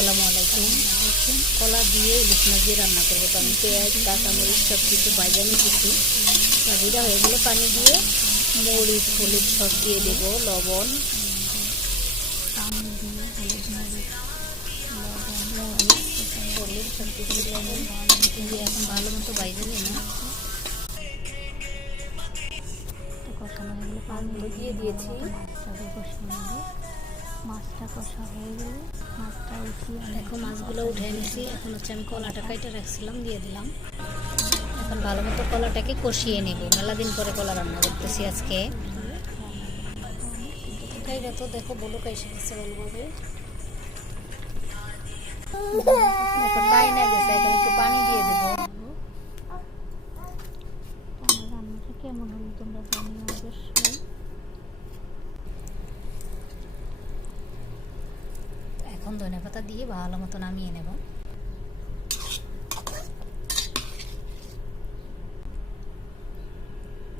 আসসালামু আলাইকুম। কলা দিয়ে ইলিশ মাছ দিয়ে রান্না করবো। তো আমি পেঁয়াজ কাঁচামরিচ সব কিছু ভাজা নিতেছি। ভাজিটা হয়ে গেলে পানি দিয়ে মরিচ হলুদ সব দিয়ে দেবো, লবণ হলুদ সব কিছু দিয়ে এখন ভালো মতো ভাজা নিয়ে কষানো হয়ে গেলে পানি দিয়ে দিয়েছি। মাছটাকে কষিয়ে নেব। মাছটা কষা হয়ে গেলে মাছটা উঠিয়ে দেখো মাছগুলো উঠে নিয়েছি। এখন হচ্ছে আমি কলাটা কাইটা রাখছিলাম, দিয়ে দিলাম। এখন ভালো মতো কলাটাকে কষিয়ে নেব। মেলা দিন পরে কলা রান্না করতেছি আজকে। কাইটা তো দেখো বলুক এসে গেছে ভালোভাবে। দেখো তাই না গেছে, এখন একটু পানি দিয়ে দেবো। আমার রান্নাটা কেমন হলো তোমরা জানিও অবশ্যই। এখন ধনেপাতা দিয়ে ভালো মতো নামিয়ে নেব।